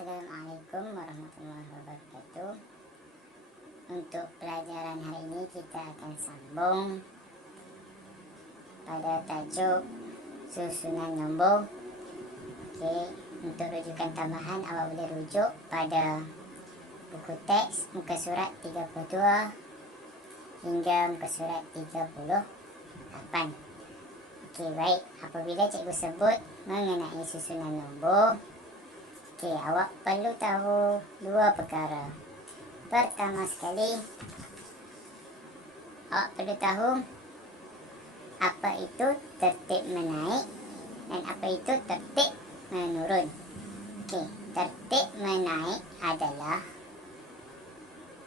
Assalamualaikum warahmatullahi wabarakatuh. Untuk pelajaran hari ini kita akan sambung pada tajuk susunan nombor. Untuk rujukan tambahan awak boleh rujuk pada buku teks muka surat 32 hingga muka surat 38. Baik, apabila cikgu sebut mengenai susunan nombor, awak perlu tahu dua perkara. Pertama sekali, awak perlu tahu apa itu tertib menaik dan apa itu tertib menurun. Tertib menaik adalah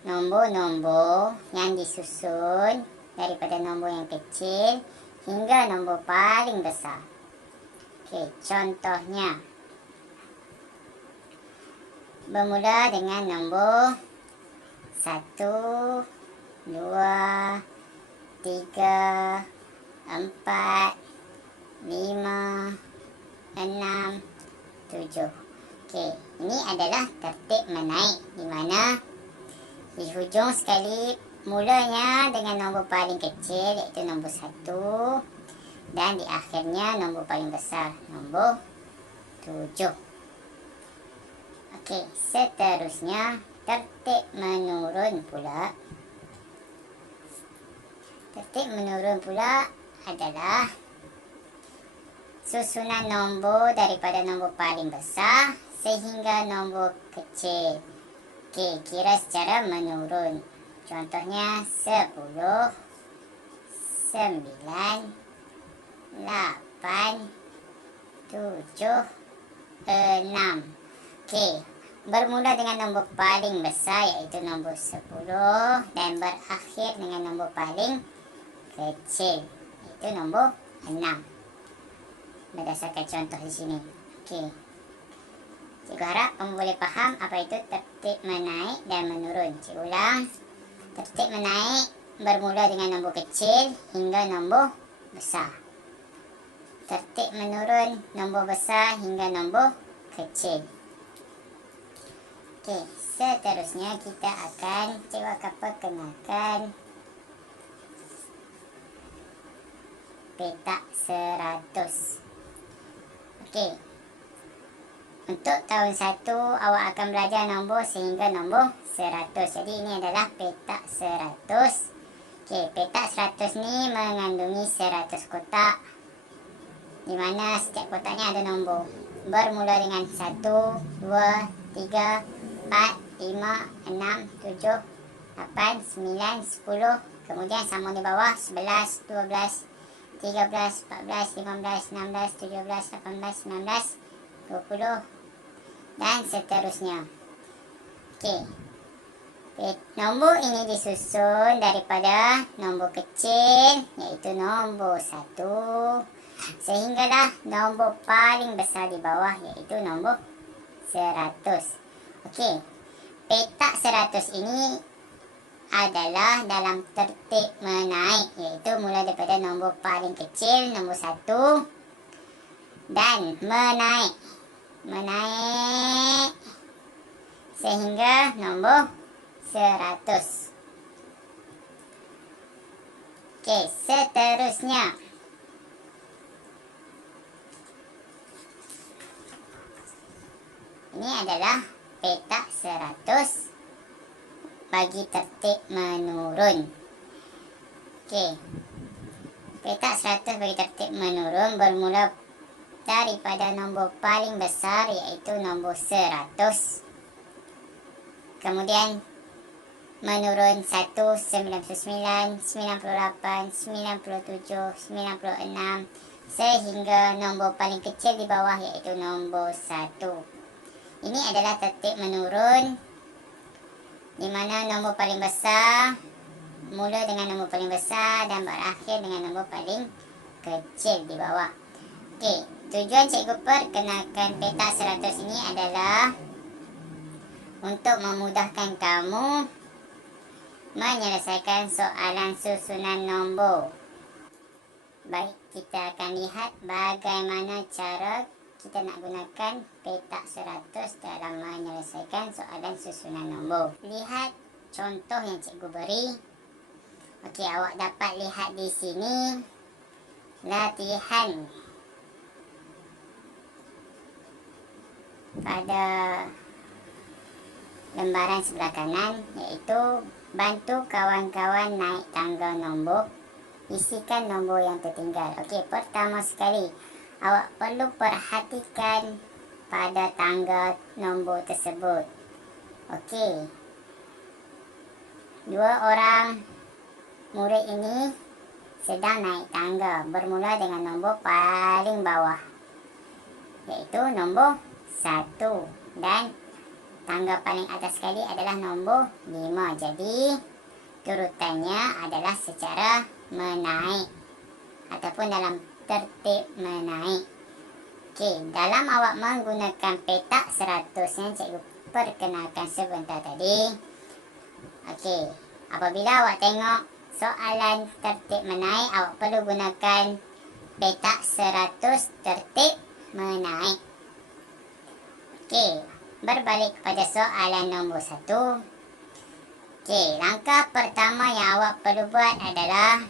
nombor-nombor yang disusun daripada nombor yang kecil hingga nombor paling besar. Contohnya, bermula dengan nombor 1, 2, 3, 4, 5, 6, 7. Ini adalah tertib menaik, di mana di hujung sekali mulanya dengan nombor paling kecil iaitu nombor 1 dan di akhirnya nombor paling besar nombor 7. Seterusnya tertib menurun pula. Tertib menurun pula adalah susunan nombor daripada nombor paling besar sehingga nombor kecil. Kira secara menurun. Contohnya 10, 9, 8, 7, 6. Bermula dengan nombor paling besar iaitu nombor 10 dan berakhir dengan nombor paling kecil iaitu nombor 6. Berdasarkan contoh di sini. Cikgu harap kamu boleh faham apa itu tertib menaik dan menurun. Cikgu ulang. Tertib menaik bermula dengan nombor kecil hingga nombor besar. Tertib menurun nombor besar hingga nombor kecil. Seterusnya kita cikgu akan perkenalkan petak 100. Untuk tahun 1 awak akan belajar nombor sehingga nombor 100. Jadi ini adalah petak 100. Petak 100 ni mengandungi 100 kotak, di mana setiap kotaknya ada nombor. Bermula dengan 1, 2, 3, 4, 5, 6, 7, 8, 9, 10. Kemudian sambung di bawah 11, 12, 13, 14, 15, 16, 17, 18, 19, 20 dan seterusnya. Nombor ini disusun daripada nombor kecil iaitu nombor 1 sehinggalah nombor paling besar di bawah iaitu nombor 100. Petak 100 ini adalah dalam tertib menaik, iaitu mula daripada nombor paling kecil nombor 1 dan menaik sehingga nombor 100. Seterusnya ini adalah petak 100 bagi tertib menurun. Petak 100 bagi tertib menurun bermula daripada nombor paling besar iaitu nombor 100. Kemudian menurun 1, 99, 98, 97, 96 sehingga nombor paling kecil di bawah iaitu nombor 1. Ini adalah tertib menurun, di mana nombor paling besar mula dengan nombor paling besar dan berakhir dengan nombor paling kecil di bawah. Tujuan cikgu perkenalkan petak 100 ini adalah untuk memudahkan kamu menyelesaikan soalan susunan nombor. Baik, kita akan lihat bagaimana cara kita nak gunakan petak 100 dalam menyelesaikan soalan susunan nombor. Lihat contoh yang cikgu beri. Okey, awak dapat lihat di sini latihan pada lembaran sebelah kanan, iaitu bantu kawan-kawan naik tangga nombor, isikan nombor yang tertinggal. Okey, pertama sekali awak perlu perhatikan pada tangga nombor tersebut. Okey, dua orang murid ini sedang naik tangga, bermula dengan nombor paling bawah, iaitu nombor 1, dan tangga paling atas sekali adalah nombor 5. Jadi turutannya adalah secara menaik ataupun dalam tertib menaik. Okey, dalam awak menggunakan petak 100 yang cikgu perkenalkan sebentar tadi. Okey, apabila awak tengok soalan tertib menaik, awak perlu gunakan petak 100 tertib menaik. Okey, berbalik kepada soalan nombor 1. Okey, langkah pertama yang awak perlu buat adalah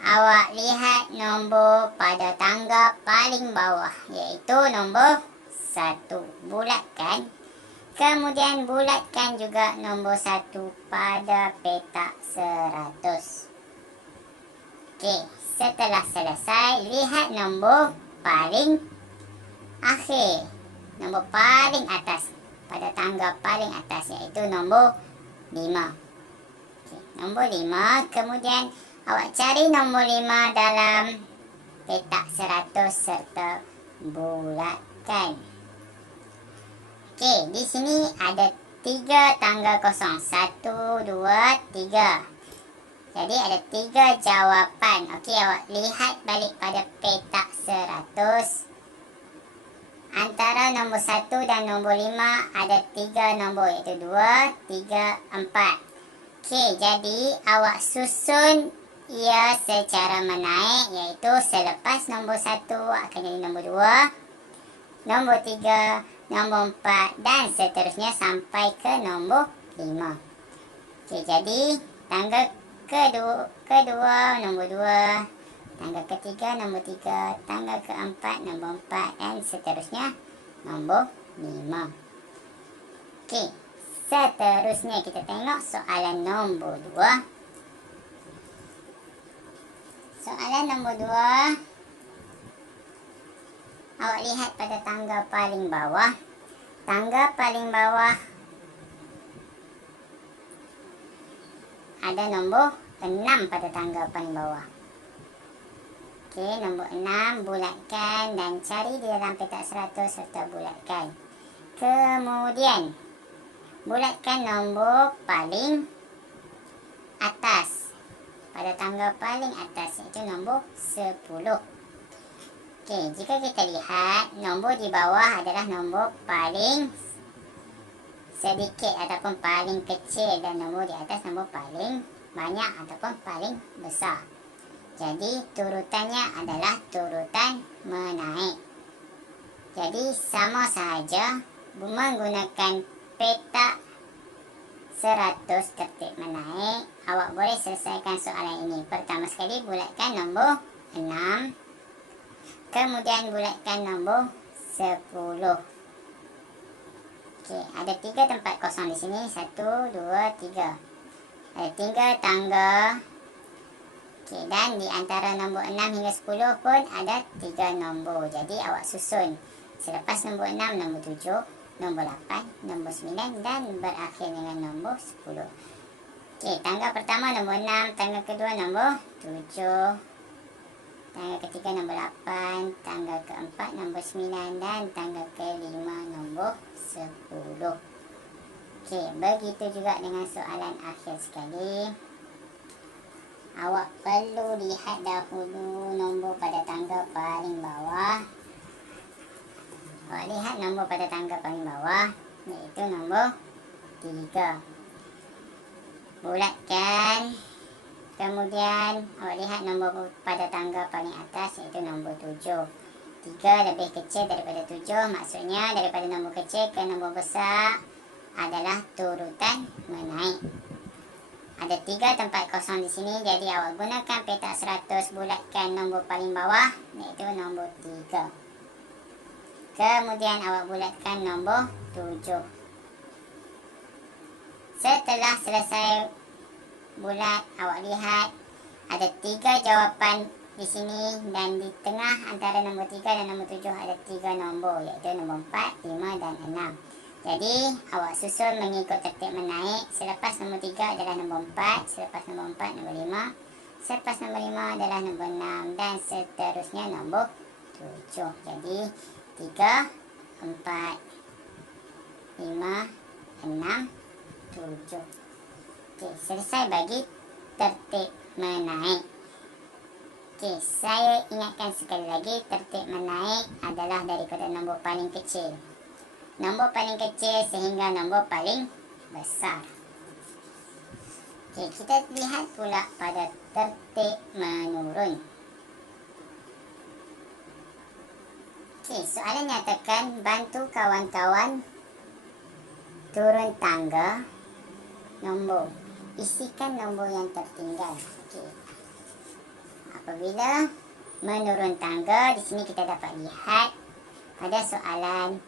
awak lihat nombor pada tangga paling bawah, iaitu nombor 1. Bulatkan. Kemudian bulatkan juga nombor 1 pada petak 100. Okey, setelah selesai, lihat nombor paling akhir, nombor paling atas pada tangga paling atas, iaitu nombor 5. Okey, nombor 5. Kemudian awak cari nombor 5 dalam petak 100 serta bulatkan. Okey, di sini ada 3 tangga kosong. 1, 2, 3. Jadi ada 3 jawapan. Okey, awak lihat balik pada petak 100. Antara nombor 1 dan nombor 5 ada 3 nombor, iaitu 2, 3, 4. Okey, jadi awak susun ia secara menaik, iaitu selepas nombor 1 akan jadi nombor 2, nombor 3, nombor 4 dan seterusnya sampai ke nombor 5. Okey, jadi tangga kedua nombor 2, tangga ketiga nombor 3, tangga keempat nombor 4 dan seterusnya nombor 5. Okey, seterusnya kita tengok soalan nombor 2. Soalan nombor 2, awak lihat pada tangga paling bawah. Tangga paling bawah ada nombor 6 pada tangga paling bawah. Okey, nombor 6 bulatkan dan cari di dalam petak 100 serta bulatkan. Kemudian bulatkan nombor paling atas pada tangga paling atas, iaitu nombor 10. Okey, jika kita lihat nombor di bawah adalah nombor paling sedikit ataupun paling kecil, dan nombor di atas nombor paling banyak ataupun paling besar. Jadi turutannya adalah turutan menaik. Jadi sama sahaja menggunakan petak 100 tertib menaik, awak boleh selesaikan soalan ini. Pertama sekali bulatkan nombor 6. Kemudian bulatkan nombor 10. Okey, ada 3 tempat kosong di sini. 1, 2, 3. Ada 3 tangga. Okey, dan di antara nombor 6 hingga 10 pun ada 3 nombor. Jadi awak susun selepas nombor 6, nombor 7, nombor 8, nombor 9 dan berakhir dengan nombor 10. Okey, tangga pertama nombor 6, tangga kedua nombor 7, tangga ketiga nombor 8, tangga keempat nombor 9 dan tangga kelima nombor 10. Okey, begitu juga dengan soalan akhir sekali. Awak perlu lihat dahulu nombor pada tangga paling bawah. Awak lihat nombor pada tangga paling bawah, iaitu nombor 3. Bulatkan. Kemudian awak lihat nombor pada tangga paling atas, iaitu nombor 7. 3 lebih kecil daripada 7. Maksudnya daripada nombor kecil ke nombor besar adalah turutan menaik. Ada 3 tempat kosong di sini, jadi awak gunakan petak 100, bulatkan nombor paling bawah, iaitu nombor 3. Kemudian awak bulatkan nombor 7. Setelah selesai bulat, awak lihat ada 3 jawapan di sini, dan di tengah antara nombor 3 dan nombor 7 ada 3 nombor, iaitu nombor 4, 5 dan 6. Jadi awak susun mengikut tertib menaik. Selepas nombor 3 adalah nombor 4, selepas nombor 4 nombor 5, selepas nombor 5 adalah nombor 6, dan seterusnya nombor 7. Jadi 3, 4, 5, 6, 7. Okey, selesai bagi tertib menaik. Okey, saya ingatkan sekali lagi, tertib menaik adalah daripada nombor paling kecil, nombor paling kecil sehingga nombor paling besar. Okey, kita lihat pula pada tertib menurun. Okey, soalan nyatakan bantu kawan-kawan turun tangga nombor. Isikan nombor yang tertinggal. Okey. Apabila menurun tangga, di sini kita dapat lihat pada soalan,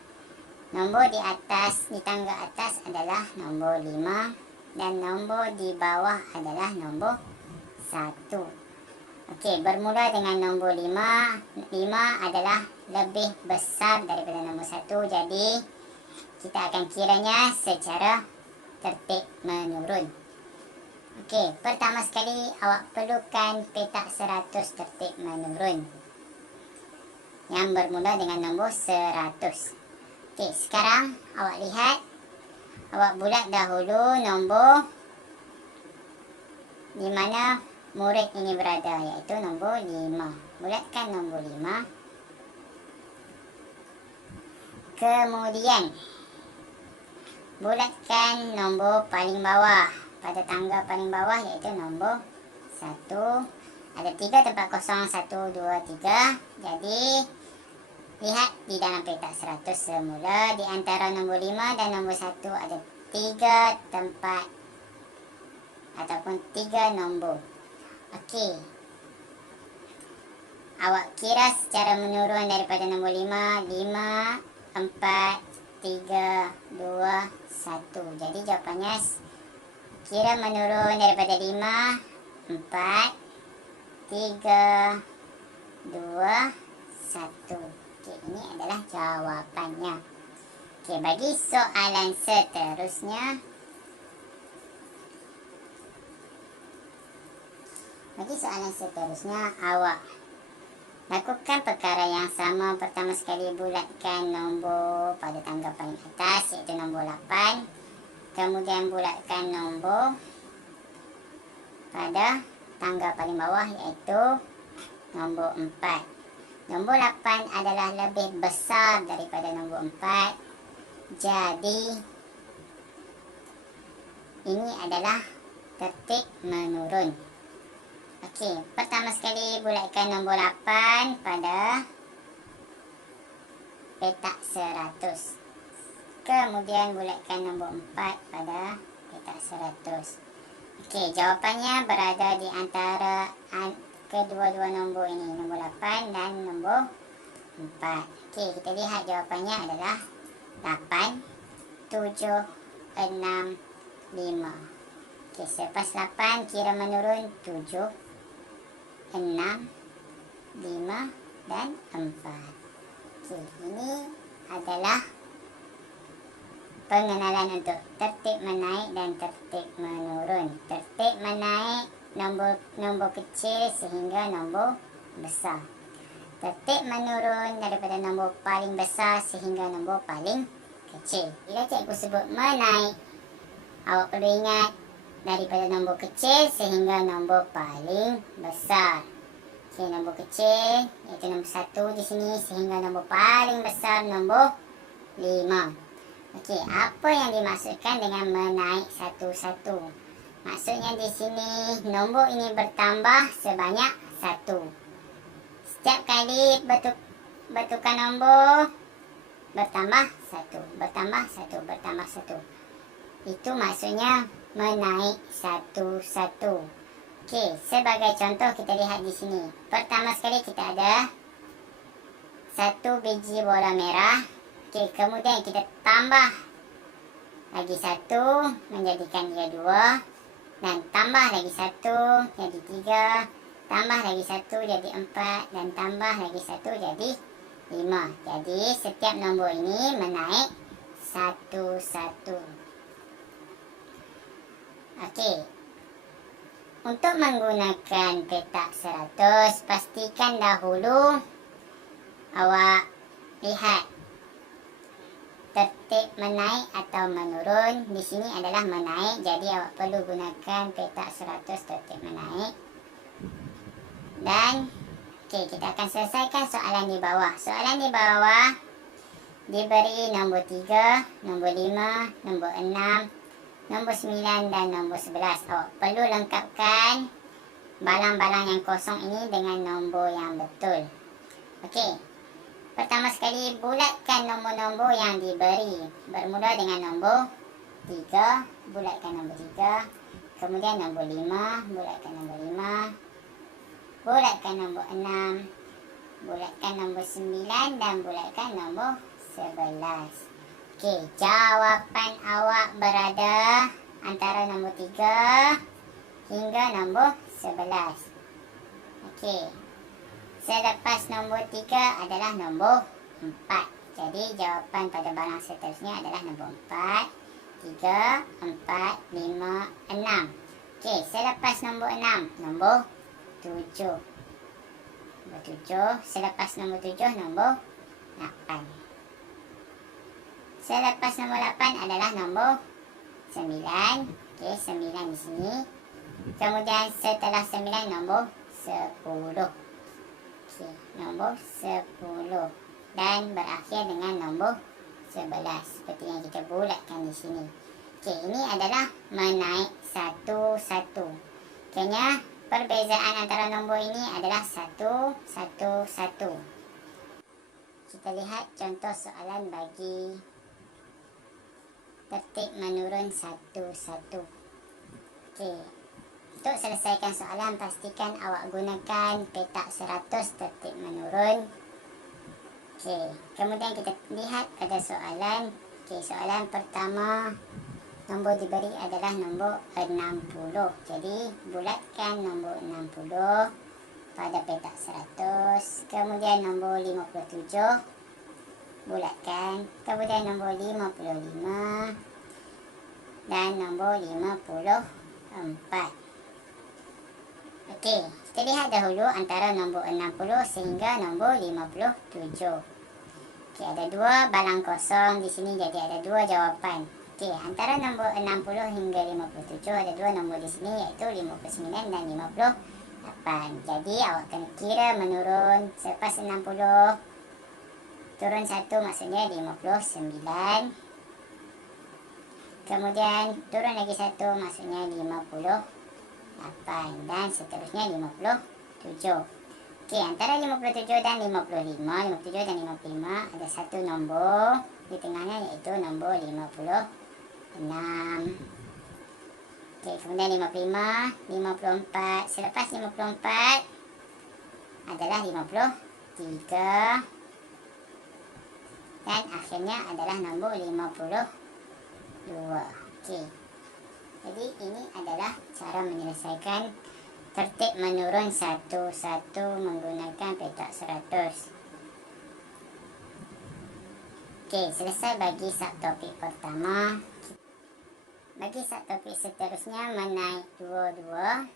nombor di atas, di tangga atas adalah nombor 5 dan nombor di bawah adalah nombor 1. Okey, bermula dengan nombor 5. 5 adalah lebih besar daripada nombor 1. Jadi, kita akan kiranya secara tertib menurun. Okey, pertama sekali awak perlukan petak 100 tertib menurun yang bermula dengan nombor 100. Okey, sekarang awak lihat, awak bulat dahulu nombor di mana murid ini berada, iaitu nombor 5. Bulatkan nombor 5. Kemudian bulatkan nombor paling bawah pada tangga paling bawah, iaitu nombor 1. Ada 3 tempat kosong, 1, 2, 3. Jadi lihat di dalam petak 100 semula, di antara nombor 5 dan nombor 1 ada 3 tempat ataupun 3 nombor. Okey, awak kira secara menurun daripada nombor 5, 5, 4, 3, 2, 1. Jadi jawapannya kira menurun daripada 5, 4, 3, 2, 1. Okey, ini adalah jawapannya. Okey, bagi soalan seterusnya. Awak lakukan perkara yang sama. Pertama sekali bulatkan nombor pada tangga paling atas, iaitu nombor 8. Kemudian bulatkan nombor pada tangga paling bawah, iaitu nombor 4. Nombor 8 adalah lebih besar daripada nombor 4. Jadi, ini adalah tertib menurun. Okey, pertama sekali bulatkan nombor 8 pada petak 100. Kemudian bulatkan nombor 4 pada petak 100. Okey, jawapannya berada di antara kedua-dua nombor ini, nombor 8 dan nombor 4. Okey, kita lihat jawapannya adalah 8, 7, 6, 5. Okey, selepas 8 kira menurun 7, 6, 5 dan 4. Okey, ini adalah pengenalan untuk tertib menaik dan tertib menurun. Tertib menaik nombor kecil sehingga nombor besar. Tertib menurun daripada nombor paling besar sehingga nombor paling kecil. Bila cikgu sebut menaik, awak perlu ingat daripada nombor kecil sehingga nombor paling besar. Okey, nombor kecil iaitu nombor 1 di sini sehingga nombor paling besar nombor 5. Okey, apa yang dimaksudkan dengan menaik satu-satu? Maksudnya di sini nombor ini bertambah sebanyak 1. Setiap kali bertukar nombor, bertambah 1, bertambah 1, bertambah 1. Itu maksudnya menaik 1-1. Okey, sebagai contoh kita lihat di sini. Pertama sekali kita ada 1 biji bola merah. Okey, kemudian kita tambah lagi 1 menjadikan dia 2, dan tambah lagi 1 jadi 3, tambah lagi 1 jadi 4, dan tambah lagi 1 jadi 5. Jadi setiap nombor ini menaik 1-1. Okey, untuk menggunakan petak 100, pastikan dahulu awak lihat tertib menaik atau menurun. Di sini adalah menaik, jadi awak perlu gunakan petak 100 tertib menaik. Dan okey, kita akan selesaikan soalan di bawah. Soalan di bawah diberi nombor 3, nombor 5, nombor 6, nombor 9 dan nombor 11. Awak perlu lengkapkan balang-balang yang kosong ini dengan nombor yang betul. Okey. Pertama sekali, bulatkan nombor-nombor yang diberi. Bermula dengan nombor 3, bulatkan nombor 3. Kemudian nombor 5, bulatkan nombor 5. Bulatkan nombor 6, bulatkan nombor 9 dan bulatkan nombor 11. Okey, jawapan awak berada antara nombor 3 hingga nombor 11. Okey. Selepas nombor 3 adalah nombor 4. Jadi jawapan pada balang seterusnya adalah nombor 4, 3, 4, 5, 6. Okey, selepas nombor 6, nombor 7. Nombor 7. Selepas nombor 7, nombor 8. Selepas nombor 8 adalah nombor 9. Okey, 9 di sini. Kemudian setelah 9, nombor 10. Nombor 10 dan berakhir dengan nombor 11 seperti yang kita bulatkan di sini. Okey, ini adalah menaik 1-1. Kena perbezaan antara nombor ini adalah 1-1-1. Kita lihat contoh soalan bagi tertib menurun 1-1. Okey. Untuk selesaikan soalan, pastikan awak gunakan petak 100 tertib menurun. Okey, kemudian kita lihat pada soalan. Okey, soalan pertama, nombor diberi adalah nombor 60. Jadi, bulatkan nombor 60 pada petak 100. Kemudian nombor 57, bulatkan. Kemudian nombor 55 dan nombor 54. Okey, kita lihat dahulu antara nombor 60 sehingga nombor 57. Okey, ada 2 balang kosong di sini, jadi ada 2 jawapan. Okey, antara nombor 60 hingga 57 ada 2 nombor di sini, iaitu 59 dan 58. Jadi awak kena kira menurun. Selepas 60 turun 1 maksudnya 59. Kemudian turun lagi 1 maksudnya 58 dan seterusnya 57. Okey, antara 57 dan 55, 57 dan 55 ada satu nombor di tengahnya, iaitu nombor 56. Okey, kemudian 55, 54. Selepas 54 adalah 53 dan akhirnya adalah nombor 52. Okey. Jadi ini adalah cara menyelesaikan tertib menurun 1-1 menggunakan petak 100. Okey, selesai bagi subtopik pertama. Bagi subtopik seterusnya, menaik 2-2.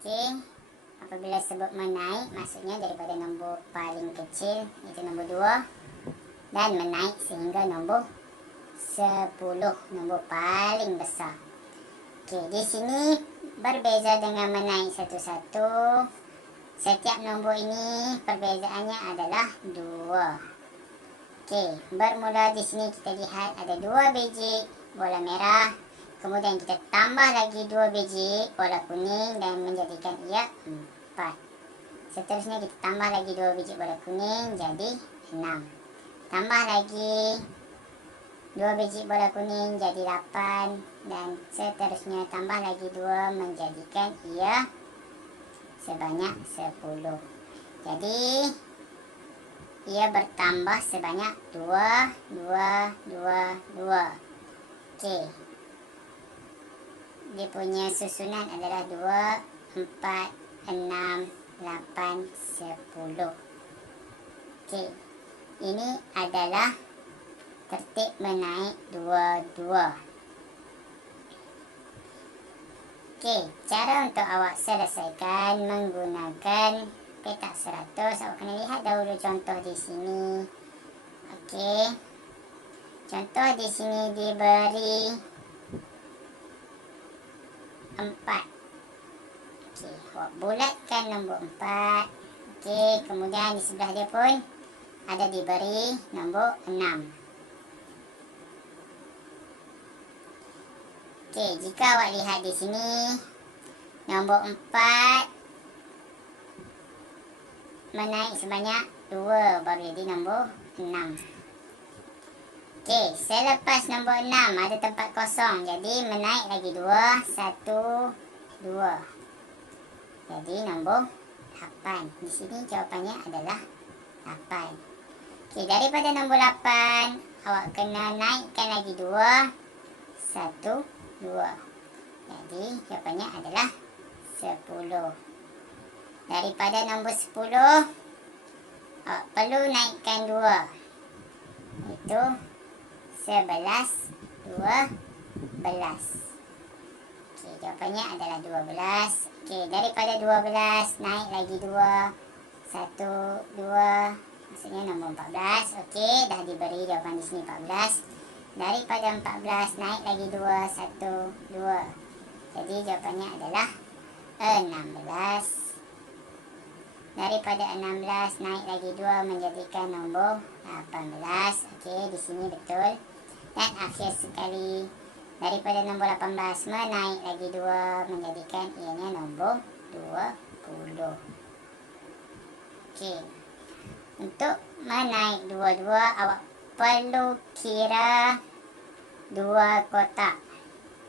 Okey, apabila sebut menaik, maksudnya daripada nombor paling kecil, iaitu nombor 2, dan menaik sehingga nombor 10, nombor paling besar. Okey, di sini berbeza dengan menaik 1-1. Setiap nombor ini perbezaannya adalah 2. Okey, bermula di sini kita lihat ada 2 biji bola merah. Kemudian kita tambah lagi 2 biji bola kuning dan menjadikan ia 4. Seterusnya kita tambah lagi 2 biji bola kuning, jadi 6. Tambah lagi 2 biji bola kuning, jadi 8. Dan seterusnya tambah lagi 2 menjadikan ia sebanyak 10. Jadi ia bertambah sebanyak 2, 2, 2, 2. Oke. Dia punya susunan adalah 2, 4, 6, 8, 10. Oke. Ini adalah tertib menaik 2-2. Oke, cara untuk awak selesaikan menggunakan petak 100. Awak kena lihat dahulu contoh di sini. Oke. Contoh di sini diberi 4. Okey, awak bulatkan nombor 4. Okey, kemudian di sebelah dia pun ada diberi nombor 6. Okey, jika awak lihat di sini nombor 4 menaik sebanyak 2, baru jadi nombor 6. Okey, selepas nombor 6 ada tempat kosong, jadi menaik lagi 2, 1, 2. Jadi nombor 8. Di sini jawapannya adalah 8. Okey, daripada nombor 8, awak kena naikkan lagi 2, 1, 2. Jadi jawapannya adalah 10. Daripada nombor 10, awak perlu naikkan 2. Itu 11, 12. Okey, jawapannya adalah 12. Okey, daripada 12 naik lagi 2, 1, 2. Maksudnya nombor 14. Okey, dah diberi jawapan di sini 14. Daripada 14 naik lagi 2, 1, 2. Jadi jawapannya adalah 16. Daripada 16 naik lagi 2 menjadikan nombor 18. Okey, di sini betul. Dan akhir sekali, daripada nombor 18 menaik lagi 2 menjadikan ianya nombor 20. Okey. Untuk menaik 22, awak perlu kira 2 kotak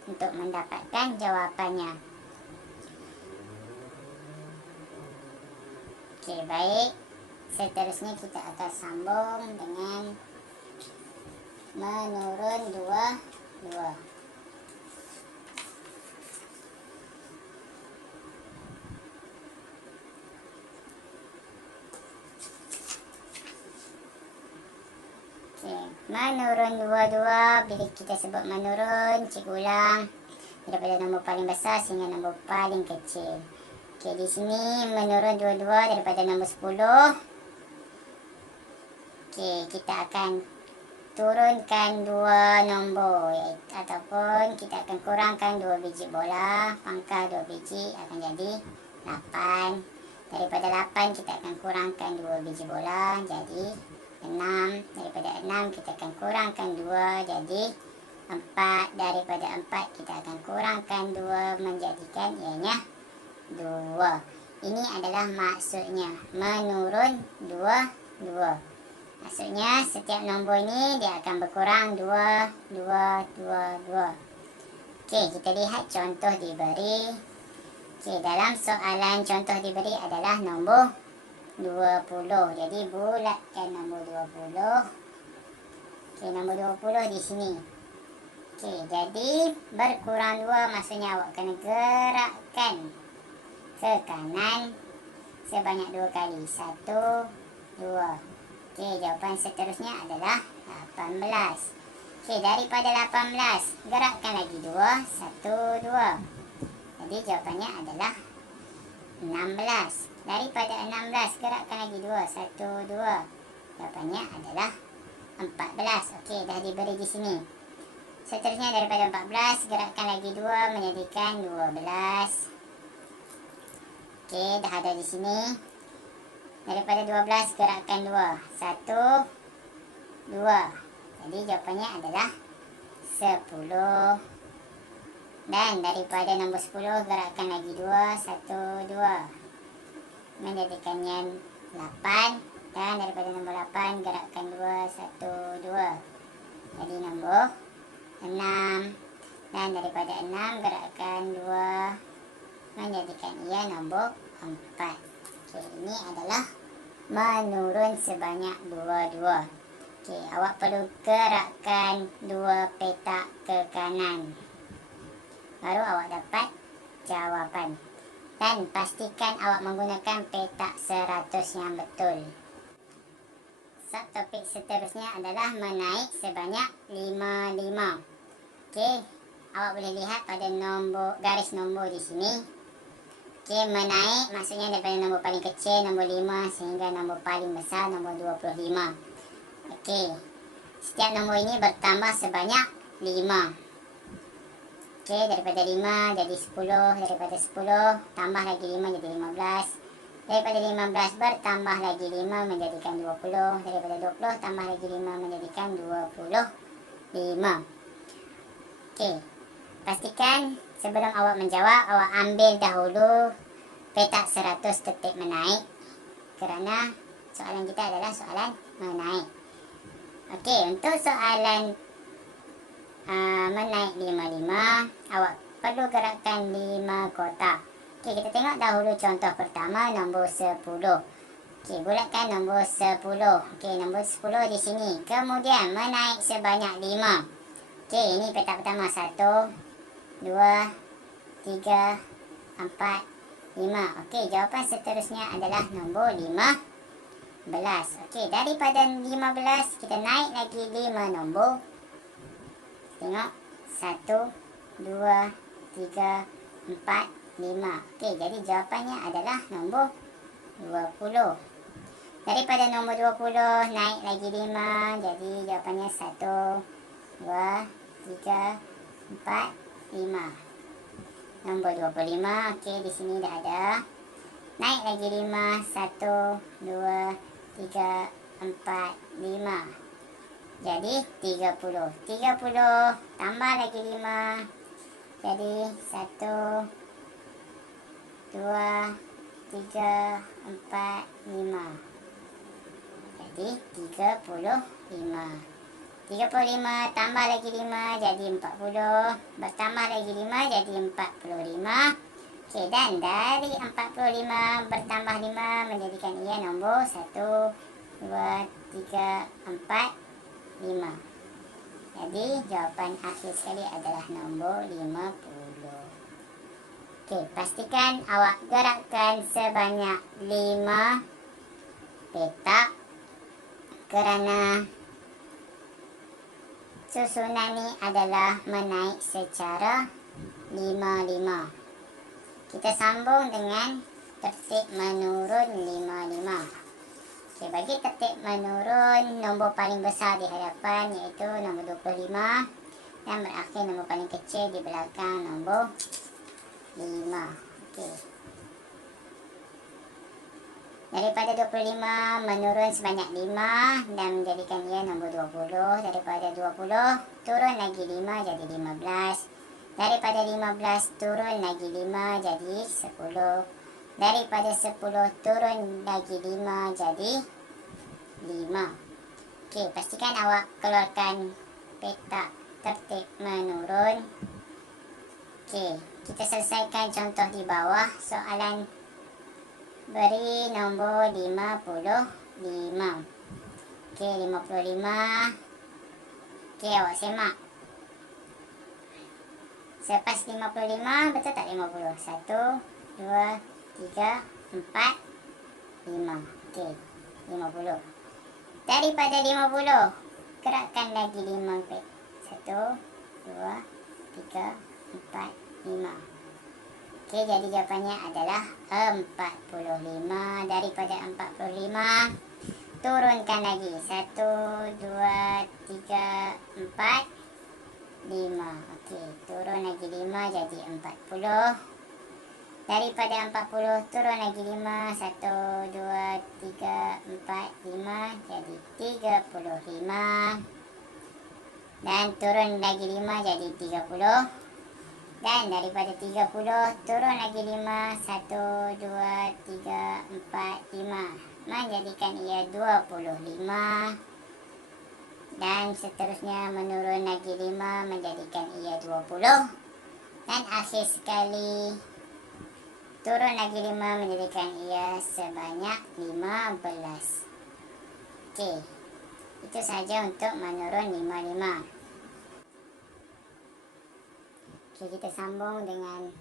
untuk mendapatkan jawapannya. Okey, baik. Seterusnya kita akan sambung dengan menurun 2, 2. Menurun 22, bila kita sebut menurun, cikgu ulang daripada nombor paling besar sehingga nombor paling kecil. Okey, di sini menurun 22 daripada nombor 10. Okey, kita akan turunkan 2 nombor, ataupun kita akan kurangkan 2 biji bola. Pangkal 2 biji akan jadi 8. Daripada 8 kita akan kurangkan 2 biji bola, jadi 6. Daripada 6 kita akan kurangkan 2, jadi 4. Daripada 4 kita akan kurangkan 2 menjadikan ianya 2. Ini adalah maksudnya menurun 2, 2. Maksudnya setiap nombor ini dia akan berkurang 2, 2, 2, 2. Okey, kita lihat contoh diberi. Okey, dalam soalan contoh diberi adalah nombor 20. Jadi bulatkan nombor 20. Okey, nombor 20 di sini. Okey, jadi berkurang 2 maksudnya awak kena gerakkan ke kanan sebanyak 2 kali. 1, 2. Okey, jawapan seterusnya adalah 18. Okey, daripada 18 gerakkan lagi 2, 1, 2. Jadi jawapannya adalah 16. Daripada 16 gerakkan lagi 2, 1, 2. Jawapannya adalah 14. Okey, dah diberi di sini. Seterusnya daripada 14 gerakkan lagi 2 menjadikan 12. Okey, dah ada di sini. Daripada 12 gerakkan 2, 1, 2. Jadi jawapannya adalah 10. Dan daripada nombor 10 gerakkan lagi 2, 1, 2. menjadikannya 8. Dan daripada nombor 8 gerakkan 2, 1, 2. Jadi nombor 6. Dan daripada 6 gerakkan 2 menjadikan ia nombor 4. Okey, ini adalah menurun sebanyak 2. Okey, awak perlu gerakkan 2 petak ke kanan. Baru awak dapat jawapan. Dan pastikan awak menggunakan petak 100 yang betul. Subtopik seterusnya adalah menaik sebanyak 5. Okey, awak boleh lihat pada garis nombor di sini. Okey, menaik maksudnya daripada nombor paling kecil, nombor 5 sehingga nombor paling besar, nombor 25. Okey, setiap nombor ini bertambah sebanyak 5. Okey, daripada 5 jadi 10, daripada 10 tambah lagi 5 jadi 15. Daripada 15 bertambah lagi 5 menjadikan 20. Daripada 20 tambah lagi 5 menjadikan 25. Okey, pastikan sebelum awak menjawab, awak ambil dahulu petak 100 tertib menaik. Kerana soalan kita adalah soalan menaik. Okey, untuk soalan menaik 5, awak perlu gerakkan 5 kotak. Okey, kita tengok dahulu contoh pertama, nombor 10. Okey, bulatkan nombor 10. Okey, nombor 10 di sini. Kemudian menaik sebanyak 5. Okey, ini petak pertama. 1, 2, 3, 4, 5. Okey, jawapan seterusnya adalah nombor 15. Okey, daripada 15 kita naik lagi 5 nombor. Tengok, 1, 2, 3, 4, 5. Okey, jadi jawapannya adalah nombor 20. Daripada nombor 20 naik lagi 5, jadi jawapannya 1, 2, 3, 4, 5. Nombor 25. Okey, di sini dah ada. Naik lagi 5, 1, 2, 3, 4, 5. Jadi 30. 30 tambah lagi 5. Jadi 1, 2, 3, 4, 5. Jadi 35. 35 tambah lagi 5 jadi 40. Bertambah lagi 5 jadi 45. Okey, dan dari 45 bertambah 5 menjadikan ia nombor 1, 2, 3, 4, 5. Jadi jawapan akhir sekali adalah nombor 50. Okey, pastikan awak gerakkan sebanyak 5 petak kerana susunan ni adalah menaik secara 5. Kita sambung dengan tertib menurun 5. Okey, bagi tertib menurun, nombor paling besar di hadapan iaitu nombor 25 dan berakhir nombor paling kecil di belakang nombor 5. Okey. Daripada 25 menurun sebanyak 5 dan menjadikan ia nombor 20. Daripada 20 turun lagi 5 jadi 15. Daripada 15 turun lagi 5 jadi 10. Daripada 10 turun lagi 5 jadi 5. Okey, pastikan awak keluarkan petak tertib menurun. Okey, kita selesaikan contoh di bawah. Soalan beri nombor 55. Okey, 55. Okey, awak semak. Selepas 55, betul tak 50? 1, 2, 3, 4, 5. Okey, 50. Daripada 50, gerakkan lagi 5 pet. 1, 2, 3, 4, 5. Okey, jadi jawapannya adalah 45. Daripada 45, turunkan lagi. 1, 2, 3, 4, 5. Okey, turun lagi 5 jadi 40. Daripada 40 turun lagi 5. 1, 2, 3, 4, 5 jadi 35. Dan turun lagi 5 jadi 30. Dan daripada 30 turun lagi 5. 1, 2, 3, 4, 5. Menjadikan ia 25. Dan seterusnya menurun lagi 5 menjadikan ia 20. Dan akhir sekali turun lagi 5 menjadikan ia sebanyak 15. Okey. Itu saja untuk menurun 55. Okey, kita sambung dengan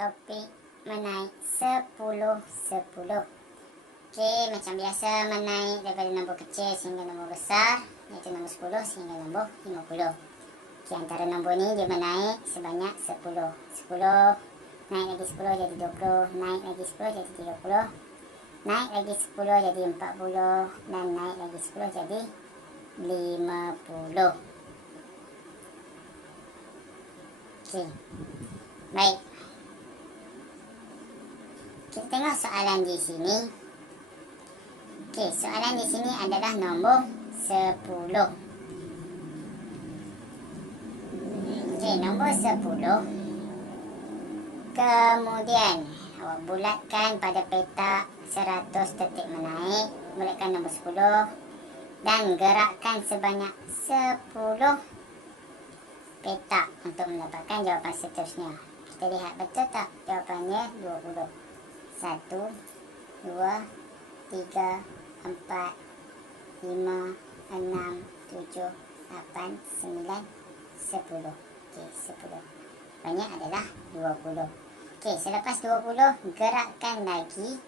topik menaik 10-10. Okey, macam biasa menaik daripada nombor kecil sehingga nombor besar, iaitu nombor 10 sehingga nombor 50. Okey, antara nombor ni dia menaik sebanyak 10. 10, naik lagi 10 jadi 20, naik lagi 10 jadi 30, naik lagi 10 jadi 40, dan naik lagi 10 jadi 50. Okey, baik. Kita tengok soalan di sini. Okey, soalan di sini adalah nombor 10. Okey, nombor 10. Kemudian awak bulatkan pada peta 100 detik menaik. Bulatkan nombor 10 dan gerakkan sebanyak 10 peta untuk mendapatkan jawapan seterusnya. Kita lihat betul tak jawapannya 20. 1, 2, 3, 4, 5, 6, 7, 8, 9, 10. Okey, 10. Banyak adalah 20. Okey, selepas 20, gerakkan lagi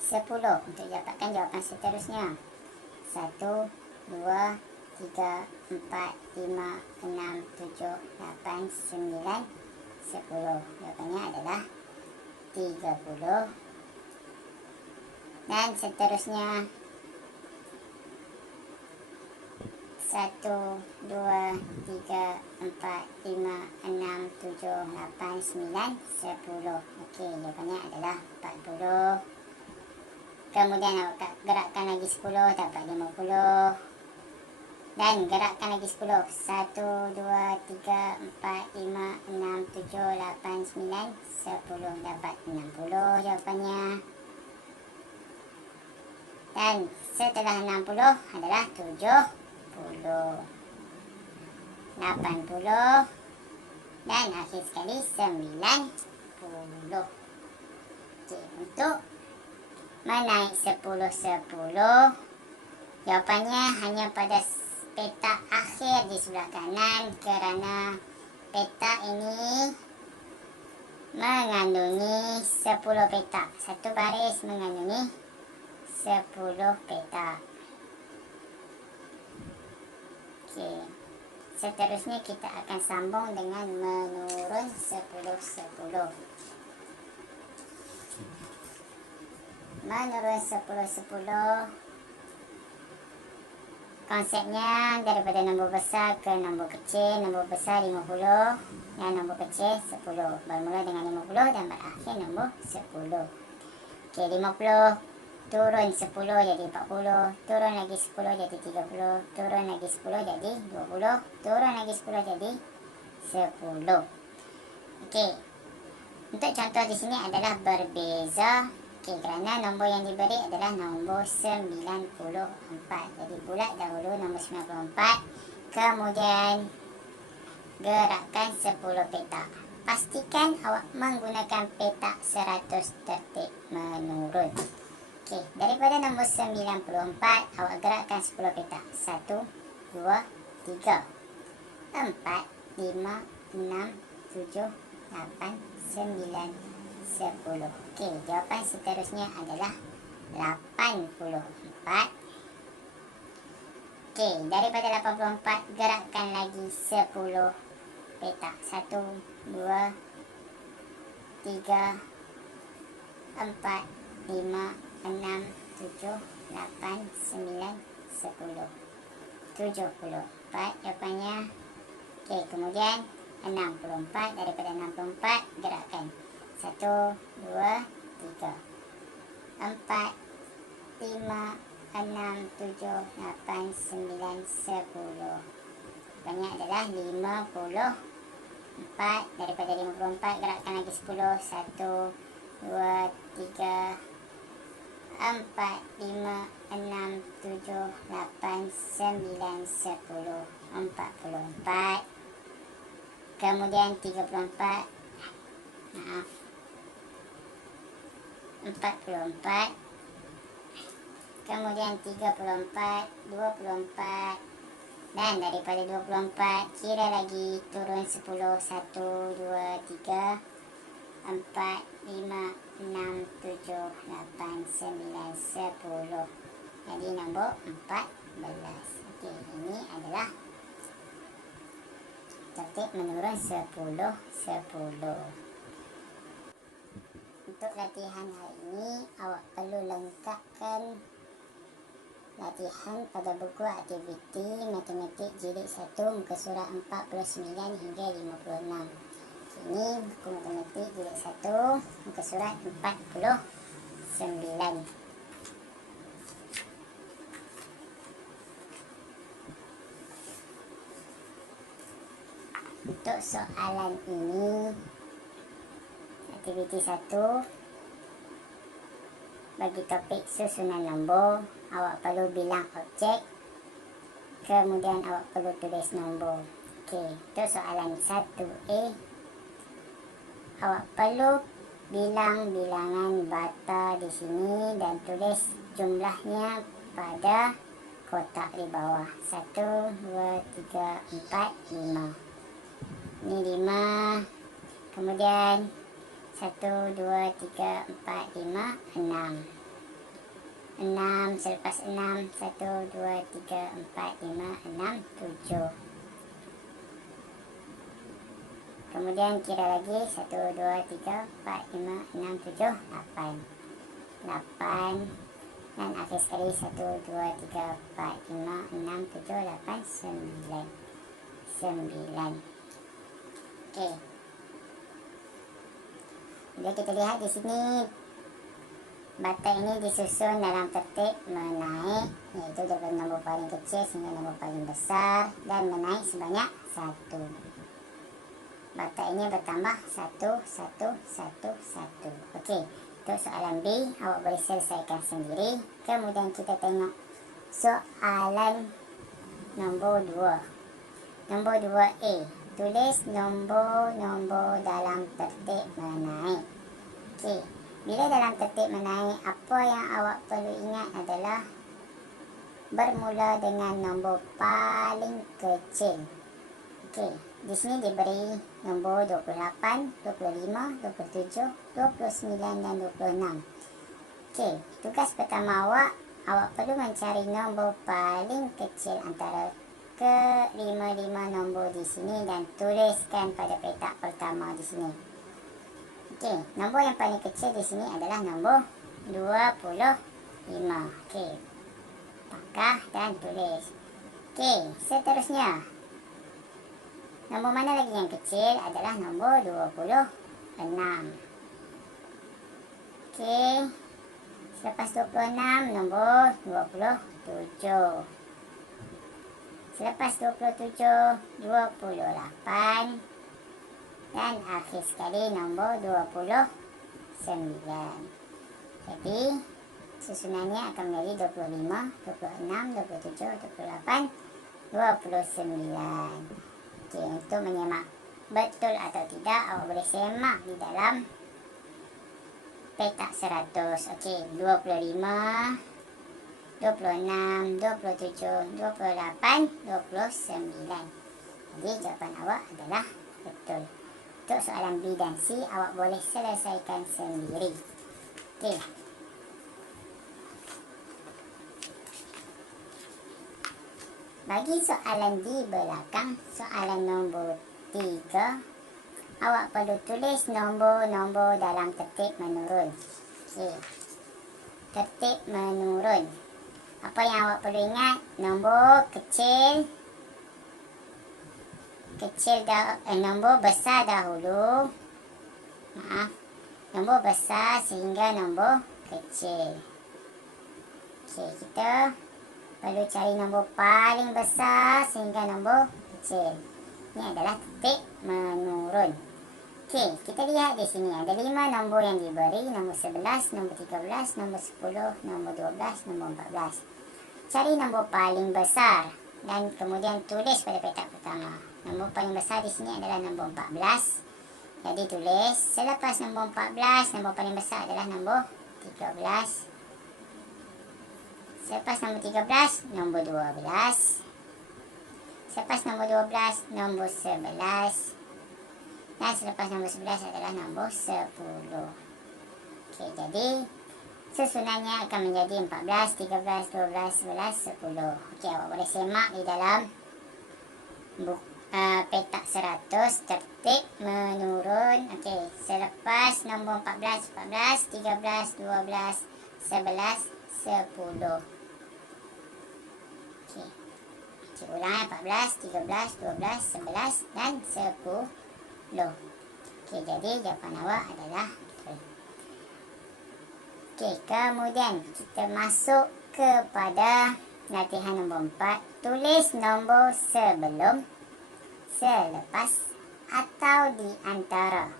10 untuk dapatkan jawapan seterusnya. 1, 2, 3, 4, 5, 6, 7, 8, 9, 10. Jawapannya adalah 30. Dan seterusnya 1, 2, 3, 4, 5, 6, 7, 8, 9, 10. Okey, jawapannya adalah 40. Kemudian awak gerakkan lagi 10 dapat 50. Dan gerakkan lagi 10. 1, 2, 3, 4, 5, 6, 7, 8, 9, 10. Dapat 60 jawapannya. Dan setelah 60 adalah 70, 80, dan akhir sekali 90. Okey, untuk menaik 10-10, jawapannya hanya pada peta akhir di sebelah kanan, kerana peta ini mengandungi 10 peta. Satu baris mengandungi 10 peta. Okey. Seterusnya kita akan sambung dengan menurun 10-10. Menurun 10-10, konsepnya daripada nombor besar ke nombor kecil. Nombor besar 50 dan nombor kecil 10. Bermula dengan 50 dan berakhir nombor 10. Okey, 50 turun 10 jadi 40, turun lagi 10 jadi 30, turun lagi 10 jadi 20, turun lagi 10 jadi 10. Okey. Untuk contoh di sini adalah berbeza. Okey, kerana nombor yang diberi adalah nombor 94. Jadi bulat dahulu nombor 94. Kemudian gerakkan 10 peta. Pastikan awak menggunakan peta 100 detik menurun. Okey, daripada nombor 94, awak gerakkan 10 peta. 1, 2, 3, 4, 5, 6, 7, 8, 9, 10. Okey, jawapan seterusnya adalah 84. Okey, daripada 84, gerakkan lagi 10 peta. 1, 2, 3, 4, 5, 6, 7, 8, 9, 10. 74 jawapannya. Okey, kemudian 64. Daripada 64, gerakkan 1, 2, 3, 4, 5, 6, 7, 8, 9, 10. Jawapannya adalah 54. Daripada 54 gerakkan lagi 10. 1, 2, 3, 4, 5, 6, 7, 8, 9, 10, 44. Kemudian 34. Maaf, 44. Kemudian 34, 24. Dan daripada 24 kira lagi turun 10. 1, 2, 3, 4, 5, 6, 7, 8, 9, 10. Jadi nombor 14. Okey, ini adalah tertib menurun 10, 10. Untuk latihan hari ini, awak perlu lengkapkan latihan pada buku aktiviti matematik jilid 1 muka surat 49 hingga 56. Ini buku matematik jilid 1 muka surat 49. Untuk soalan ini, aktiviti 1, bagi topik susunan nombor, awak perlu bilang objek, kemudian awak perlu tulis nombor. Okey, untuk soalan 1A, awak perlu bilang bilangan bata di sini dan tulis jumlahnya pada kotak di bawah. 1, 2, 3, 4, 5. Ini 5. Kemudian 1, 2, 3, 4, 5, 6. 6, selepas 6, 1, 2, 3, 4, 5, 6, 7. Kemudian kira lagi 1, 2, 3, 4, 5, 6, 7, 8. 8. Dan akhir sekali 1, 2, 3, 4, 5, 6, 7, 8, 9. 9. Okey. Jadi kita lihat di sini bata ini disusun dalam tertib menaik, iaitu daripada nombor paling kecil sehingga nombor paling besar, dan menaik sebanyak 1. Bata ini bertambah 1, 1, 1, 1. Okey, untuk soalan B awak boleh selesaikan sendiri. Kemudian kita tengok soalan nombor 2. Nombor 2A, tulis nombor-nombor dalam tertib menaik. Okey, bila dalam tertib menaik, apa yang awak perlu ingat adalah bermula dengan nombor paling kecil. Okey, di sini diberi nombor 28, 25, 27, 29 dan 26. Okey, tugas pertama awak perlu mencari nombor paling kecil antara ke-5 nombor di sini dan tuliskan pada petak pertama di sini. Okey, nombor yang paling kecil di sini adalah nombor 25. Okey, pangkah dan tulis. Okey, seterusnya, nombor mana lagi yang kecil adalah nombor 26. Okey, selepas 26, nombor 27. Selepas 27, 28. Dan akhir sekali nombor 29. Jadi susunannya akan menjadi 25, 26, 27, 28, 29. Okey, untuk menyemak betul atau tidak, awak boleh semak di dalam petak 100. Okey, 25, 26, 27, 28, 29. Jadi jawapan awak adalah betul. Untuk soalan B dan C awak boleh selesaikan sendiri. Okey. Bagi soalan di belakang, soalan nombor 3, awak perlu tulis nombor-nombor dalam tertib menurun. Okey, tertib menurun. Apa yang awak perlu ingat? Nombor kecil, nombor besar dahulu. Maaf, nombor besar sehingga nombor kecil. Okey, kita perlu cari nombor paling besar sehingga nombor kecil. Ini adalah titik menurun. Okey, kita lihat di sini ada 5 nombor yang diberi, nombor 11, nombor 13, nombor 10, nombor 12, nombor 14. Cari nombor paling besar dan kemudian tulis pada petak pertama. Nombor paling besar di sini adalah nombor 14. Jadi tulis selepas nombor 14, nombor paling besar adalah nombor 13. Selepas nombor 13, nombor 12. Selepas nombor 12, nombor 11. Dan selepas nombor 11 adalah nombor 10. Okey, jadi susunannya akan menjadi 14, 13, 12, 11, 10. Okey, awak boleh semak di dalam petak 100 tertib menurun. Okey, selepas nombor 14, 14, 13, 12, 11, 10. Okey. Ulang 14, 13, 12, 11 dan 10. Okey, jadi jawapan awak adalah betul. Okey, kemudian kita masuk kepada latihan nombor 4. Tulis nombor sebelum, selepas atau di antara.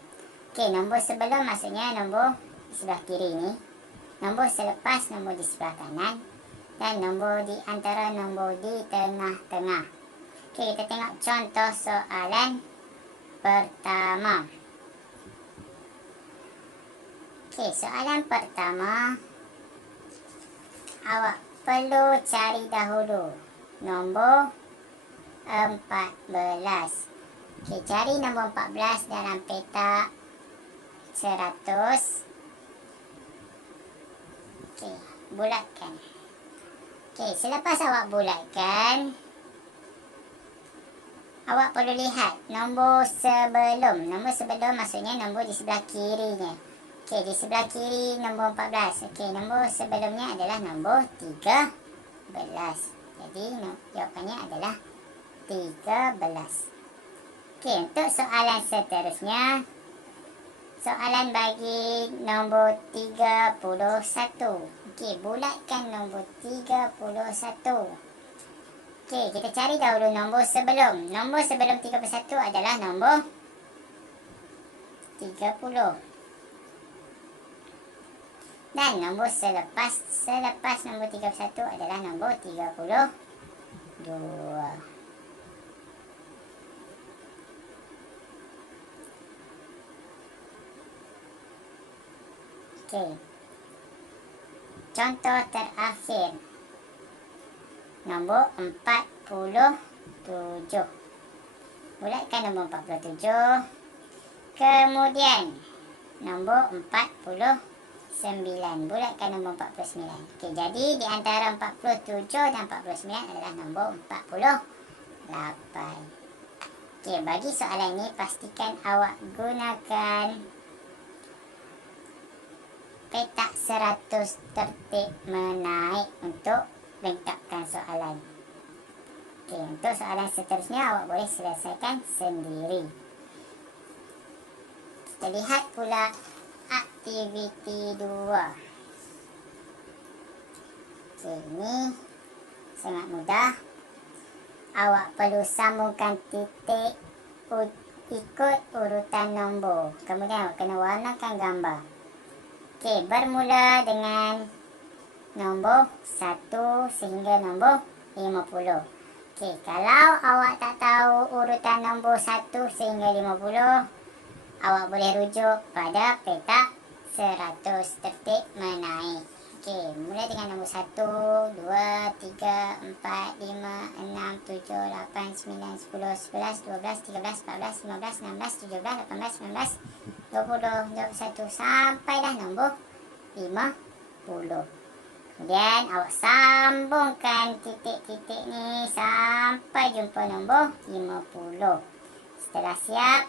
Okey, nombor sebelum maksudnya nombor di sebelah kiri ni. Nombor selepas nombor di sebelah kanan. Dan nombor di antara nombor di tengah-tengah. Okey, kita tengok contoh soalan pertama. Okey, soalan pertama. Awak perlu cari dahulu nombor 14. Okey, cari nombor 14 dalam petak 100. Okey, bulatkan. Okey, selepas awak bulatkan, awak perlu lihat nombor sebelum. Nombor sebelum maksudnya nombor di sebelah kirinya. Okey, di sebelah kiri nombor 14. Okey, nombor sebelumnya adalah nombor 13. Jadi, jawapannya adalah 13. Okey, untuk soalan seterusnya. Soalan bagi nombor 31. Okey, bulatkan nombor 31. Okey, kita cari dahulu nombor sebelum. Nombor sebelum 31 adalah nombor 30. Dan nombor selepas nombor 31 adalah nombor 32. Okey. Contoh terakhir. Nombor 47. Bulatkan nombor 47. Kemudian nombor 49. Bulatkan nombor 49. Okey, jadi di antara 47 dan 49 adalah nombor 48. Okey, bagi soalan ini pastikan awak gunakan petak 100 tertib menaik untuk lengkapkan soalan. Okey, untuk soalan seterusnya awak boleh selesaikan sendiri. Kita lihat pula aktiviti 2. Okey, ini sangat mudah. Awak perlu sambungkan titik ikut urutan nombor. Kemudian awak kena warnakan gambar. Okey, bermula dengan nombor 1 sehingga nombor 50. Okey, kalau awak tak tahu urutan nombor 1 sehingga 50, awak boleh rujuk pada petak 100 tertib menaik. Okey, mula dengan nombor 1, 2, 3, 4, 5, 6, 7, 8, 9, 10, 11, 12, 13, 14, 15, 16, 17, 18, 19, 20, 21 sampailah nombor 50. Kemudian awak sambungkan titik-titik ni sampai jumpa nombor 50. Setelah siap,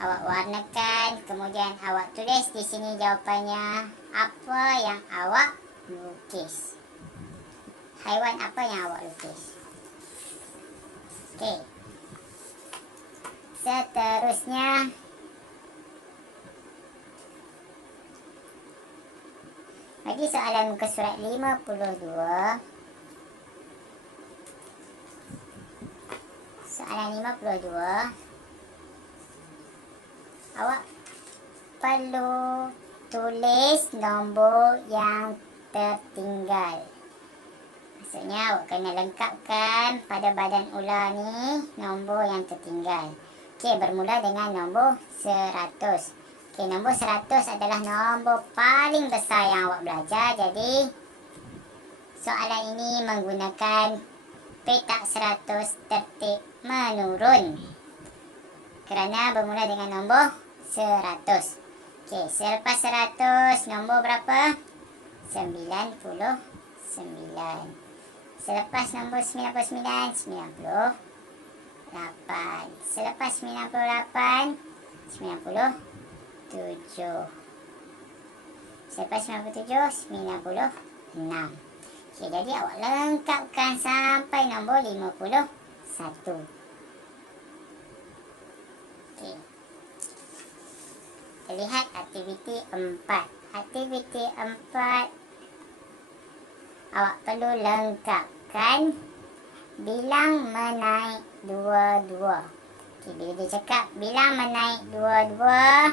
awak warnakan, kemudian awak tulis di sini jawapannya apa yang awak lukis. Haiwan apa yang awak lukis. Okey. Seterusnya, bagi soalan muka surat 52, Soalan 52. Awak perlu tulis nombor yang tertinggal. Maksudnya awak kena lengkapkan pada badan ular ni nombor yang tertinggal. Okey, bermula dengan nombor 100. Okey, nombor 100 adalah nombor paling besar yang awak belajar. Jadi soalan ini menggunakan petak 100 tertib menurun. Kerana bermula dengan nombor 100. Okey, selepas 100 nombor berapa? 99. Selepas nombor 99, 98. Selepas 98, 97. Selepas 97, 96. Okey, jadi awak lengkapkan sampai nombor 51. Okey. Kita lihat aktiviti 4. Aktiviti 4, awak perlu lengkapkan bilang menaik dua-dua. Okey, bila dia cakap bilang menaik dua-dua,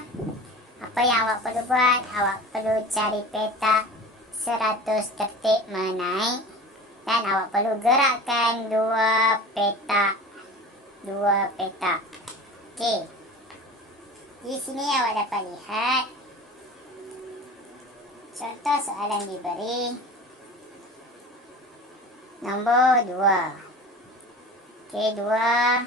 apa yang awak perlu buat? Awak perlu cari petak 100 tertib menaik dan awak perlu gerakkan dua petak. Okey. Di sini awak dapat lihat contoh soalan diberi nombor 2. Okey, 2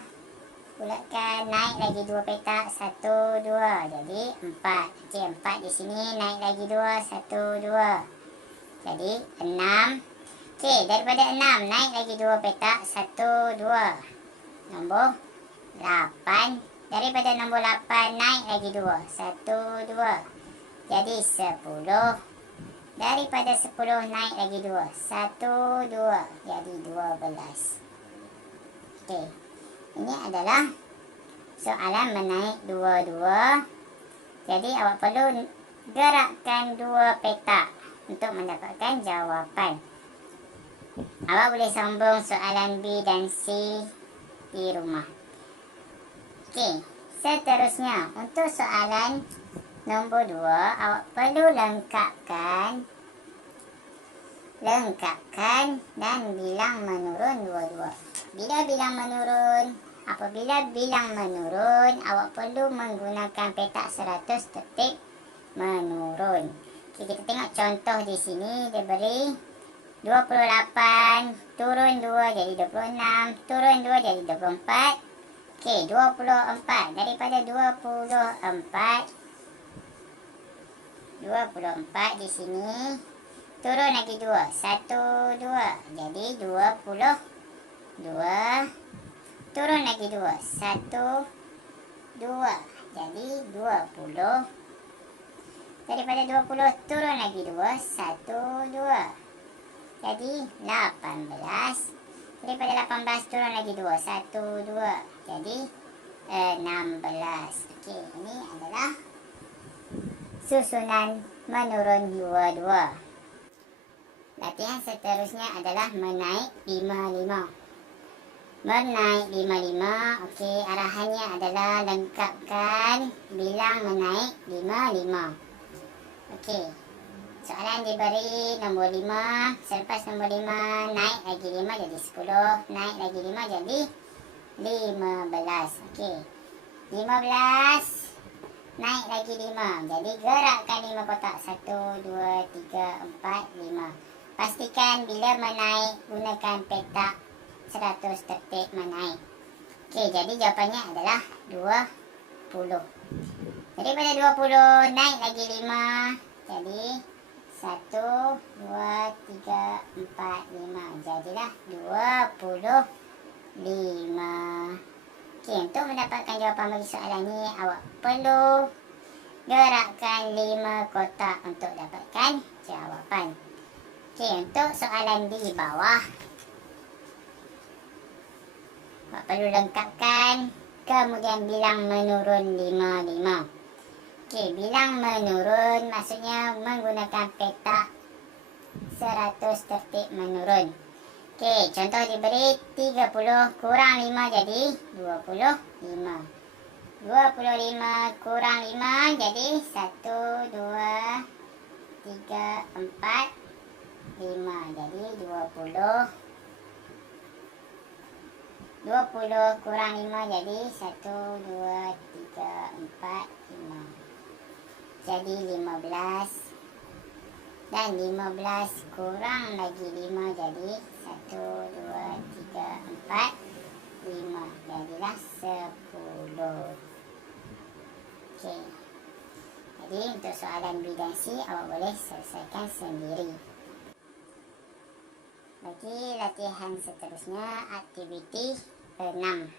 bulatkan naik lagi 2 petak, 1, 2. Jadi 4. Okey, 4 di sini naik lagi 2, 1, 2. Jadi 6. Okey, daripada 6 naik lagi 2 petak, 1, 2. Nombor 8. Daripada nombor 8 naik lagi 2, 1, 2. Jadi 10. Daripada 10 naik lagi 2, 1, 2. Jadi 12. Okey. Ini adalah soalan menaik dua-dua. Jadi awak perlu gerakkan 2 petak untuk mendapatkan jawapan. Awak boleh sambung soalan B dan C di rumah. Okey, seterusnya untuk soalan nombor 2, awak perlu lengkapkan dan bilang menurun dua-dua. Apabila bilang menurun, awak perlu menggunakan petak 100 tertib menurun. Okay, kita tengok contoh di sini. Dia beri 28 turun 2 jadi 26, turun 2 jadi 24. Okey, 24. Daripada 24 di sini turun lagi 2, 1, 2. Jadi 22. Turun lagi 2, 1, 2. Jadi 20. Daripada 20 turun lagi 2, 1, 2. Jadi 18. Daripada 18 turun lagi 2, 1, 2. Jadi 16. Okey, ini adalah susunan menurun dua-dua. Latihan seterusnya adalah menaik 55. Menaik 55. Okey, arahannya adalah lengkapkan bilang menaik 55. Okey. Soalan diberi nombor 5. Selepas nombor 5 naik lagi 5 jadi 10. Naik lagi 5 jadi 15. Okey. 15 naik lagi 5. Jadi gerakkan 5 kotak. 1, 2, 3, 4, 5. Pastikan bila menaik gunakan petak 100 tertib menaik. Okey, jadi jawapannya adalah 20. Daripada 20 naik lagi 5. Jadi 1, 2, 3, 4, 5. Jadilah 25. Okey, untuk mendapatkan jawapan bagi soalan ni, awak perlu gerakkan 5 kotak untuk dapatkan jawapan. Okey, untuk soalan di bawah, awak perlu lengkapkan, kemudian bilang menurun 55. Okey, bilang menurun maksudnya menggunakan petak 100 tertib menurun. Okey, contoh diberi 30 kurang 5 jadi 25. 25 kurang 5 jadi 1, 2, 3, 4, 5. Jadi 20. 20 kurang 5 jadi 1, 2, 3, 4, 5. Jadi 15. Dan 15 kurang lagi 5 jadi 1, 2, 3, 4, 5. Jadilah 10. Okey. Jadi untuk soalan B dan C awak boleh selesaikan sendiri. Bagi latihan seterusnya, aktiviti 6.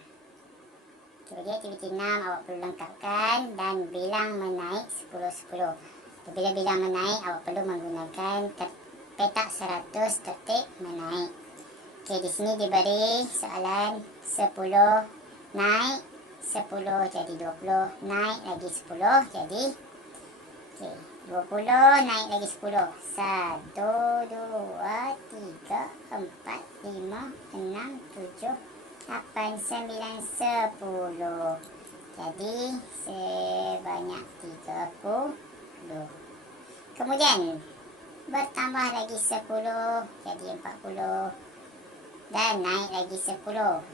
Jadi aktiviti 6 awak perlu lengkapkan dan bilang menaik 10-10. Bila bilang menaik, awak perlu menggunakan petak 100 tertib menaik. Okey, di sini diberi soalan 10 naik 10 jadi 20, naik lagi 10 jadi okey, 20 naik lagi 10. 1, 2, 3, 4, 5, 6, 7, 8, 9, 10. Jadi sebanyak 30. Kemudian bertambah lagi 10 jadi 40 dan naik lagi 10.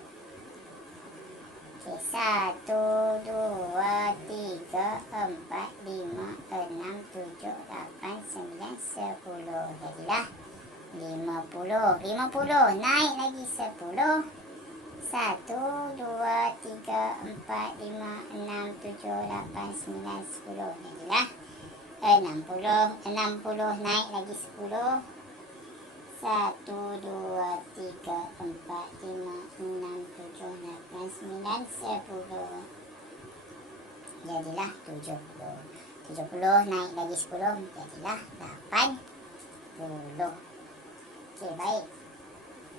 Okey, 1, 2, 3, 4, 5, 6, 7, 8, 9, 10. Jadilah 50. 50 naik lagi 10. 1, 2, 3, 4, 5, 6, 7, 8, 9, 10. Jadilah 60. 60 naik lagi 10. 1, 2, 3, 4, 5, 6, 7, 8, 9, 10. Jadilah 70. 70 naik lagi 10 jadilah 80. Okey, baik.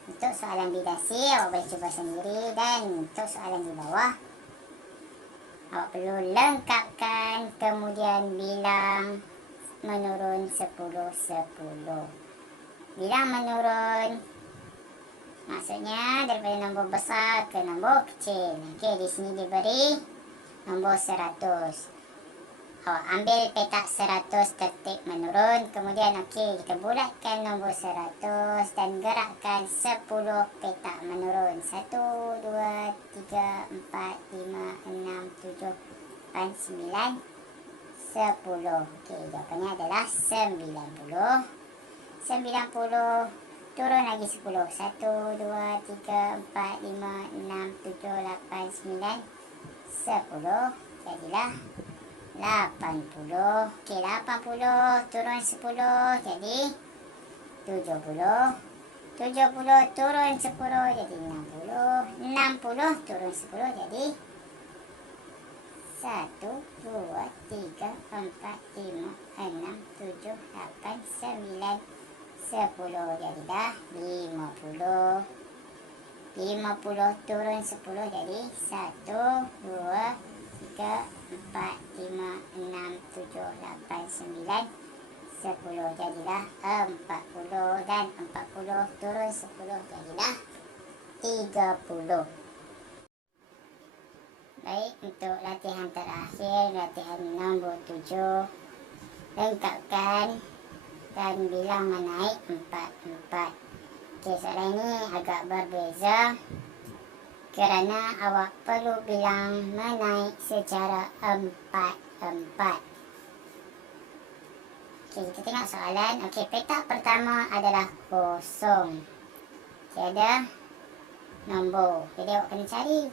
Untuk soalan B dan C awak boleh cuba sendiri, dan untuk soalan di bawah awak perlu lengkapkan kemudian bilang menurun 10-10. Bilang menurun maksudnya daripada nombor besar ke nombor kecil. Okey, di sini diberi nombor 100. Awak ambil petak 100 tertib menurun. Kemudian okey, kita bulatkan nombor 100 dan gerakkan 10 petak menurun. 1, 2, 3, 4, 5, 6, 7, 8, 9, 10. Okey, jawapannya adalah 90. 90 turun lagi 10. 1, 2, 3, 4, 5, 6, 7, 8, 9, 10. Jadilah 80. Okey, 80 turun 10 jadi 70. 70 turun 10 jadi 60. 60 turun 10 jadi 1, 2, 3, 4, 5, 6, 7, 8, 9, 10. Jadilah 50. 50 turun 10 jadi 1, 2, 3, 4, 5, 6, 7, 8, 9, 10. Jadilah 40. Dan 40 turun 10 jadilah 30. Baik, untuk latihan terakhir, latihan nombor 7. Lengkapkan dan bilang menaik 4. Okey, soalan ini agak berbeza kerana awak perlu bilang menaik secara 4. Okey, kita tengok soalan. Okey, petak pertama adalah kosong. Tiada nombor. Jadi awak kena cari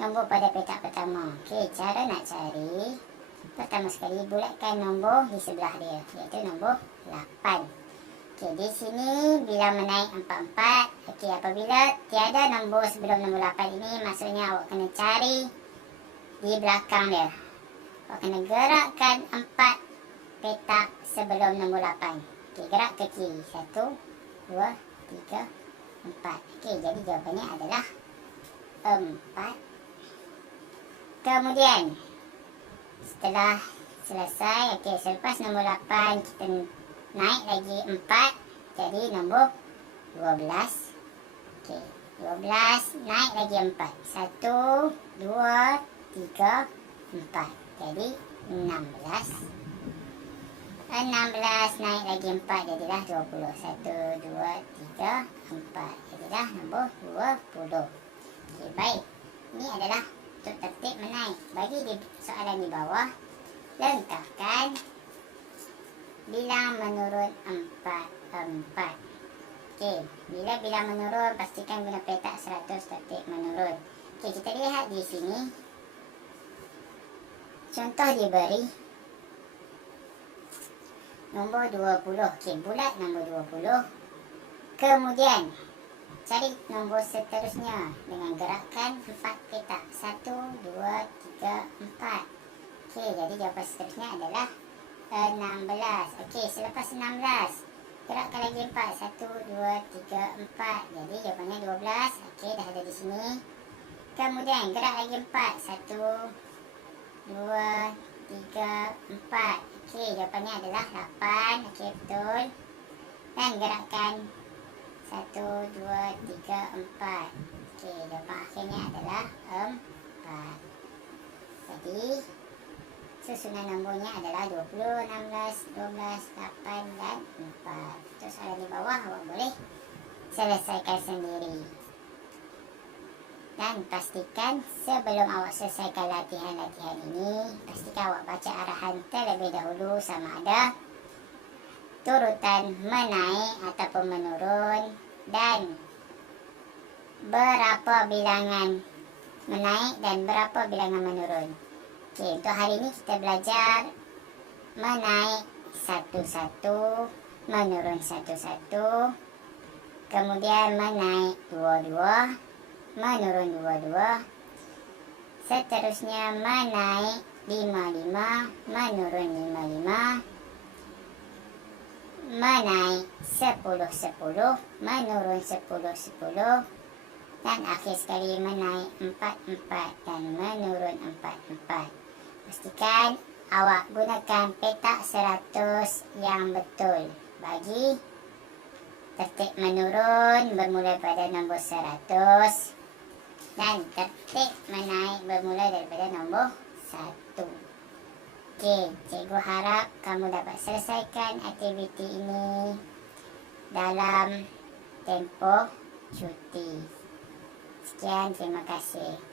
nombor pada petak pertama. Okey, cara nak cari, pertama sekali bulatkan nombor di sebelah dia, iaitu nombor 8. Okey, di sini bila menaik 4. Okey, apabila tiada nombor sebelum nombor 8 ini, maksudnya awak kena cari di belakang dia. Awak kena gerakkan 4 petak sebelum nombor 8. Okey, gerak ke kiri. 1, 2, 3, 4. Okey, jadi jawapannya adalah 4. Kemudian setelah selesai, okey, selepas nombor 8 kita naik lagi 4 jadi nombor 12. Okey, 12 naik lagi 4. 1, 2, 3, 4. Jadi 16. 16 naik lagi 4 jadilah 20. 1, 2, 3, 4. Jadilah nombor 20. Okey, baik. Ini adalah untuk tertib menaik. Bagi di soalan di bawah, lengkapkan bilang menurun 4. Okey, bila bilang menurun pastikan guna petak 100 tertib menurun. Okey, kita lihat di sini. Contoh diberi nombor 20. Okey, bulat nombor 20. Kemudian cari nombor seterusnya dengan gerakan 4 petak. 1, 2, 3, 4. Okey, jadi jawapan seterusnya adalah 16. Okey, selepas 16 gerakkan lagi 4. 1, 2, 3, 4. Jadi jawapannya 12. Okey, dah ada di sini. Kemudian gerak lagi 4. 1, 2, 3, 4. Okey, jawapannya adalah 8. Okey, betul. Dan gerakkan 1, 2, 3, 4. Okey, jawapan akhirnya adalah 4. Jadi susunan nombornya adalah 20, 16, 12, 8 dan 4. Untuk soalan di bawah awak boleh selesaikan sendiri. Dan pastikan sebelum awak selesaikan latihan-latihan ini, pastikan awak baca arahan terlebih dahulu sama ada turutan menaik ataupun menurun dan berapa bilangan menaik dan berapa bilangan menurun. Okey, untuk hari ini kita belajar menaik 1-1, menurun 1-1, kemudian menaik 2-2, menurun 2-2, seterusnya menaik 5-5, menurun 5-5, menaik 10-10, menurun 10-10, dan akhir sekali menaik 4-4 dan menurun 4-4. Pastikan awak gunakan petak 100 yang betul bagi tertib menurun bermula pada nombor 100 dan tertib menaik bermula daripada nombor 1. Okey, cikgu harap kamu dapat selesaikan aktiviti ini dalam tempoh cuti. Sekian, terima kasih.